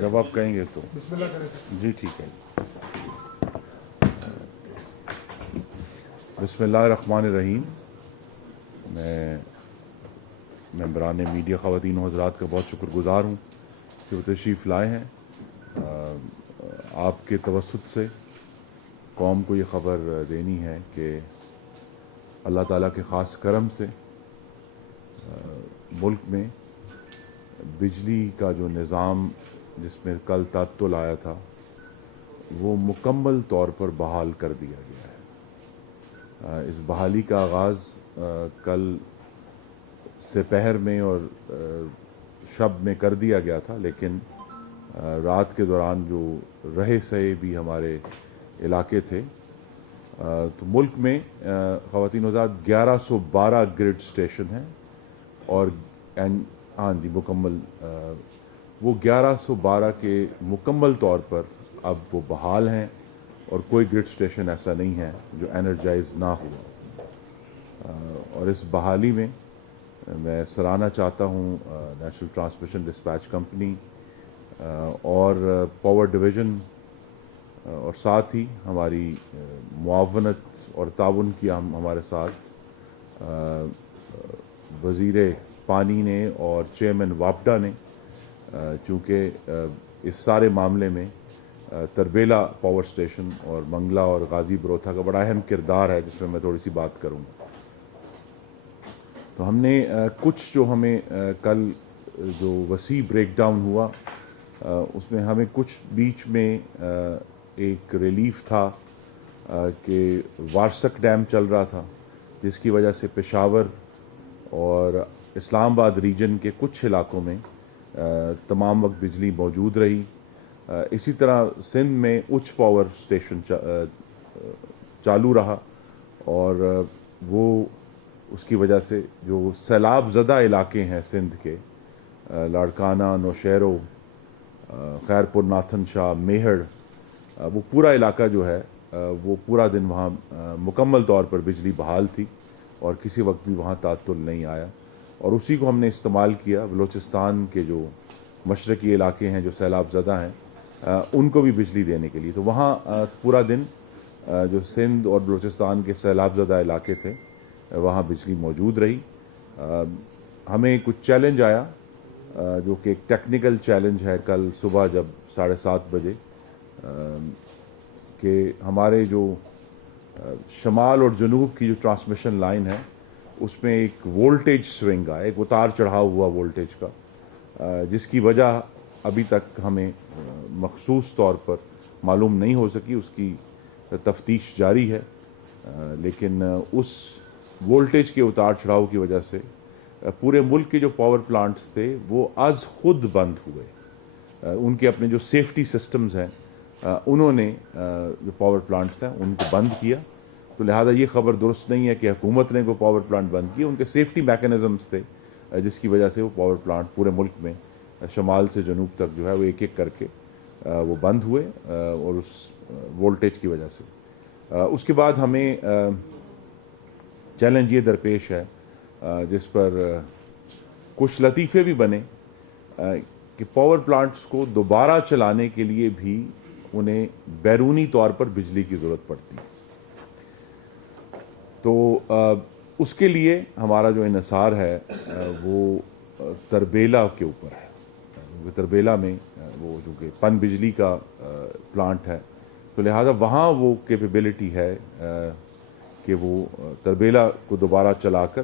جب آپ کہیں گے تو جی ٹھیک ہے. بسم اللہ الرحمن الرحیم. میں ممبران میڈیا خواتین و حضرات کا بہت شکر گزار ہوں کہ وہ تشریف لائے ہیں. آپ کے توسط سے قوم کو یہ خبر دینی ہے کہ اللہ تعالیٰ کے خاص کرم سے ملک میں بجلی کا جو نظام جس میں کل تعطل آیا تھا وہ مکمل طور پر بحال کر دیا گیا ہے. اس بحالی کا آغاز کل سپہر میں اور شب میں کر دیا گیا تھا، لیکن رات کے دوران جو رہے سہے بھی ہمارے علاقے تھے تو ملک میں خواتین و حضرات 1112 گرڈ سٹیشن ہیں اور ہاں جی مکمل وہ 1112 کے مکمل طور پر اب وہ بحال ہیں اور کوئی گرڈ سٹیشن ایسا نہیں ہے جو انرجائز نہ ہوا. اور اس بحالی میں میں سراہنا چاہتا ہوں نیشنل ٹرانسمیشن ڈسپیچ کمپنی اور پاور ڈویژن اور ساتھ ہی ہماری معاونت اور تعاون کیا ہمارے ساتھ وزیر پانی نے اور چیئرمین واپڈا نے، چونکہ اس سارے معاملے میں تربیلا پاور سٹیشن اور منگلا اور غازی بروتھا کا بڑا اہم کردار ہے جس میں میں تھوڑی سی بات کروں گا. تو ہم نے کچھ جو ہمیں کل جو وسیع بریک ڈاؤن ہوا اس میں ہمیں کچھ بیچ میں ایک ریلیف تھا کہ وارسک ڈیم چل رہا تھا جس کی وجہ سے پشاور اور اسلام آباد ریجن کے کچھ علاقوں میں تمام وقت بجلی موجود رہی. اسی طرح سندھ میں اچ پاور سٹیشن چالو رہا اور وہ اس کی وجہ سے جو سیلاب زدہ علاقے ہیں سندھ کے لاڑکانہ، نوشہرو، خیرپور، ناتھن شاہ، میہڑ، وہ پورا علاقہ جو ہے وہ پورا دن وہاں مکمل طور پر بجلی بحال تھی اور کسی وقت بھی وہاں تعطل نہیں آیا. اور اسی کو ہم نے استعمال کیا بلوچستان کے جو مشرقی علاقے ہیں جو سیلاب زدہ ہیں ان کو بھی بجلی دینے کے لیے. تو وہاں پورا دن جو سندھ اور بلوچستان کے سیلاب زدہ علاقے تھے وہاں بجلی موجود رہی. ہمیں کچھ چیلنج آیا جو کہ ایک ٹیکنیکل چیلنج ہے کل صبح جب 7:30 بجے کہ ہمارے جو شمال اور جنوب کی جو ٹرانسمیشن لائن ہے اس میں ایک وولٹیج سوئنگ آیا، ایک اتار چڑھاؤ ہوا وولٹیج کا، جس کی وجہ ابھی تک ہمیں مخصوص طور پر معلوم نہیں ہو سکی. اس کی تفتیش جاری ہے، لیکن اس وولٹیج کے اتار چڑھاؤ کی وجہ سے پورے ملک کے جو پاور پلانٹس تھے وہ از خود بند ہوئے. ان کے اپنے جو سیفٹی سسٹمز ہیں انہوں نے جو پاور پلانٹس ہیں ان کو بند کیا. تو لہٰذا یہ خبر درست نہیں ہے کہ حکومت نے وہ پاور پلانٹ بند کیے، ان کے سیفٹی میکانزمز تھے جس کی وجہ سے وہ پاور پلانٹ پورے ملک میں شمال سے جنوب تک جو ہے وہ ایک ایک کر کے وہ بند ہوئے اور اس وولٹیج کی وجہ سے. اس کے بعد ہمیں چیلنج یہ درپیش ہے جس پر کچھ لطیفے بھی بنے کہ پاور پلانٹس کو دوبارہ چلانے کے لیے بھی انہیں بیرونی طور پر بجلی کی ضرورت پڑتی ہے. تو اس کے لیے ہمارا جو انحصار ہے وہ تربیلا کے اوپر ہے. تربیلا میں وہ جو کہ پن بجلی کا پلانٹ ہے، تو لہذا وہاں وہ کیپیبلٹی ہے کہ وہ تربیلا کو دوبارہ چلا کر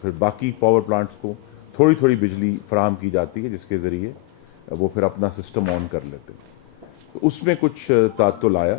پھر باقی پاور پلانٹس کو تھوڑی تھوڑی بجلی فراہم کی جاتی ہے جس کے ذریعے وہ پھر اپنا سسٹم آن کر لیتے ہیں. تو اس میں کچھ تعطل آیا.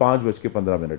5:15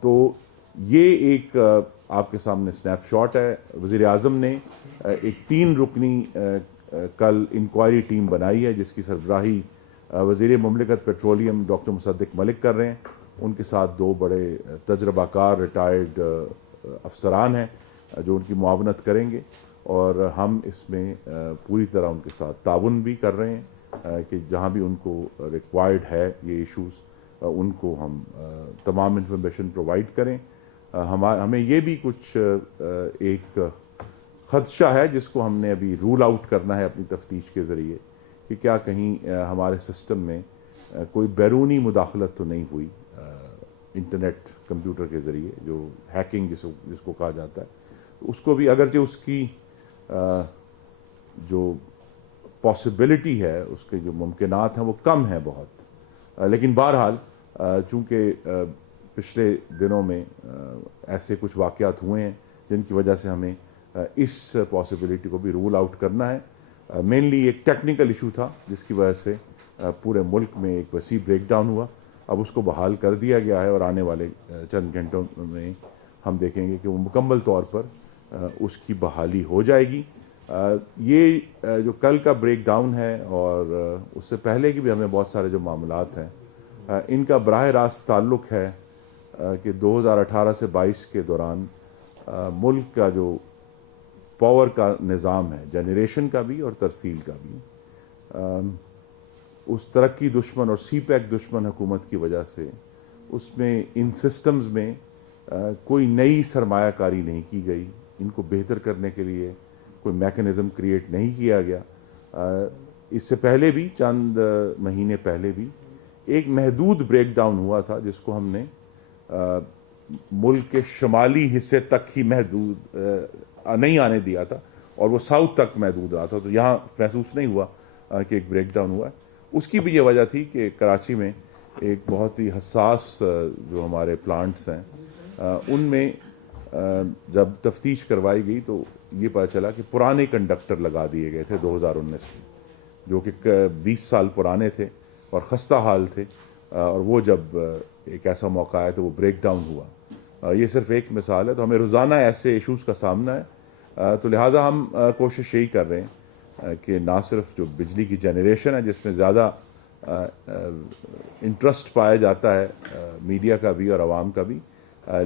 تو یہ ایک آپ کے سامنے سنیپ شاٹ ہے. وزیر اعظم نے ایک 3 رکنی کل انکوائری ٹیم بنائی ہے جس کی سربراہی وزیر مملکت پیٹرولیم ڈاکٹر مصدق ملک کر رہے ہیں. ان کے ساتھ 2 بڑے تجربہ کار ریٹائرڈ افسران ہیں جو ان کی معاونت کریں گے, اور ہم اس میں پوری طرح ان کے ساتھ تعاون بھی کر رہے ہیں کہ جہاں بھی ان کو ریکوائرڈ ہے یہ ایشوز ان کو ہم تمام انفارمیشن پرووائڈ کریں. ہمیں یہ بھی کچھ ایک خدشہ ہے جس کو ہم نے ابھی رول آؤٹ کرنا ہے اپنی تفتیش کے ذریعے کہ کیا کہیں ہمارے سسٹم میں کوئی بیرونی مداخلت تو نہیں ہوئی انٹرنیٹ کمپیوٹر کے ذریعے, جو ہیکنگ جس کو کہا جاتا ہے. اس کو بھی اگرچہ اس کی جو پاسبلٹی ہے, اس کے جو ممکنات ہیں وہ کم ہیں بہت, لیکن بہرحال چونکہ پچھلے دنوں میں ایسے کچھ واقعات ہوئے ہیں جن کی وجہ سے ہمیں اس پاسبلٹی کو بھی رول آؤٹ کرنا ہے. مینلی ایک ٹیکنیکل ایشو تھا جس کی وجہ سے پورے ملک میں ایک وسیع بریک ڈاؤن ہوا. اب اس کو بحال کر دیا گیا ہے اور آنے والے چند گھنٹوں میں ہم دیکھیں گے کہ وہ مکمل طور پر اس کی بحالی ہو جائے گی. یہ جو کل کا بریک ڈاؤن ہے اور اس سے پہلے کی بھی ہمیں بہت سارے جو معاملات ہیں ان کا براہ راست تعلق ہے کہ 2018 سے 22 کے دوران ملک کا جو پاور کا نظام ہے, جنریشن کا بھی اور ترسیل کا بھی, اس ترقی دشمن اور سی پیک دشمن حکومت کی وجہ سے اس میں ان سسٹمز میں کوئی نئی سرمایہ کاری نہیں کی گئی. ان کو بہتر کرنے کے لیے کوئی میکنزم کریٹ نہیں کیا گیا. اس سے پہلے بھی چند مہینے پہلے بھی ایک محدود بریک ڈاؤن ہوا تھا جس کو ہم نے ملک کے شمالی حصے تک ہی محدود نہیں آنے دیا تھا اور وہ ساؤتھ تک محدود رہا تھا. تو یہاں محسوس نہیں ہوا کہ ایک بریک ڈاؤن ہوا ہے. اس کی بھی یہ وجہ تھی کہ کراچی میں ایک بہت ہی حساس جو ہمارے پلانٹس ہیں ان میں جب تفتیش کروائی گئی تو یہ پتہ چلا کہ پرانے کنڈکٹر لگا دیے گئے تھے 2019 میں, جو کہ 20 سال پرانے تھے اور خستہ حال تھے, اور وہ جب ایک ایسا موقع آیا تو وہ بریک ڈاؤن ہوا. یہ صرف ایک مثال ہے. تو ہمیں روزانہ ایسے ایشوز کا سامنا ہے, تو لہٰذا ہم کوشش یہی کر رہے ہیں کہ نہ صرف جو بجلی کی جنریشن ہے جس میں زیادہ انٹرسٹ پایا جاتا ہے میڈیا کا بھی اور عوام کا بھی,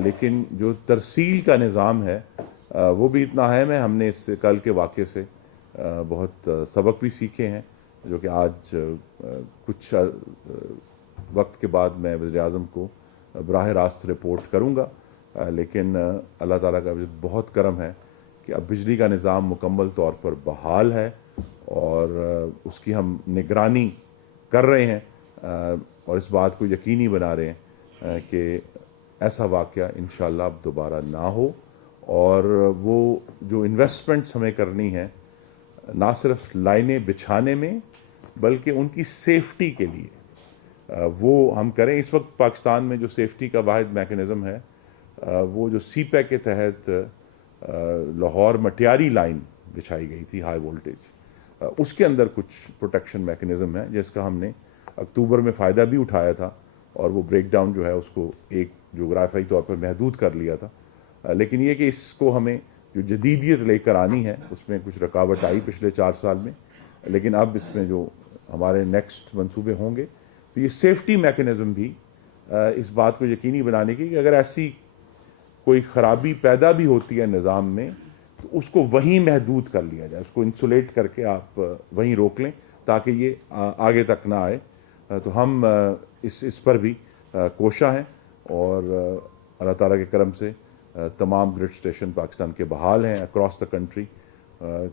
لیکن جو ترسیل کا نظام ہے وہ بھی اتنا اہم ہے. ہم نے اس کل کے واقعے سے بہت سبق بھی سیکھے ہیں جو کہ آج کچھ وقت کے بعد میں وزیر اعظم کو براہ راست رپورٹ کروں گا. لیکن اللہ تعالیٰ کا بہت کرم ہے کہ اب بجلی کا نظام مکمل طور پر بحال ہے اور اس کی ہم نگرانی کر رہے ہیں اور اس بات کو یقینی بنا رہے ہیں کہ ایسا واقعہ انشاءاللہ اب دوبارہ نہ ہو, اور وہ جو انویسٹمنٹس ہمیں کرنی ہے نہ صرف لائنیں بچھانے میں بلکہ ان کی سیفٹی کے لیے وہ ہم کریں. اس وقت پاکستان میں جو سیفٹی کا واحد میکنزم ہے وہ جو سی پیک کے تحت لاہور مٹیاری لائن بچھائی گئی تھی ہائی وولٹیج, اس کے اندر کچھ پروٹیکشن میکنزم ہے جس کا ہم نے اکتوبر میں فائدہ بھی اٹھایا تھا اور وہ بریک ڈاؤن جو ہے اس کو ایک جغرافیائی طور پر محدود کر لیا تھا. لیکن یہ کہ اس کو ہمیں جو جدیدیت لے کر آنی ہے اس میں کچھ رکاوٹ آئی پچھلے 4 سال میں, لیکن اب اس میں جو ہمارے نیکسٹ منصوبے ہوں گے تو یہ سیفٹی میکنزم بھی اس بات کو یقینی بنانے کی کہ اگر ایسی کوئی خرابی پیدا بھی ہوتی ہے نظام میں تو اس کو وہیں محدود کر لیا جائے, اس کو انسولیٹ کر کے آپ وہیں روک لیں تاکہ یہ آگے تک نہ آئے. تو ہم اس پر بھی کوشاں ہیں اور اللہ تعالیٰ کے کرم سے تمام گرڈ اسٹیشن پاکستان کے بحال ہیں اکراس دا کنٹری.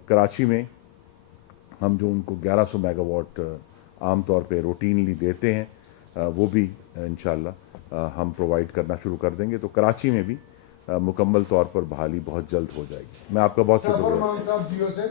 کراچی میں ہم جو ان کو 1100 میگا واٹ عام طور پہ روٹینلی دیتے ہیں وہ بھی انشاءاللہ ہم پرووائڈ کرنا شروع کر دیں گے. تو کراچی میں بھی مکمل طور پر بحالی بہت جلد ہو جائے گی. میں آپ کا بہت شکریہ.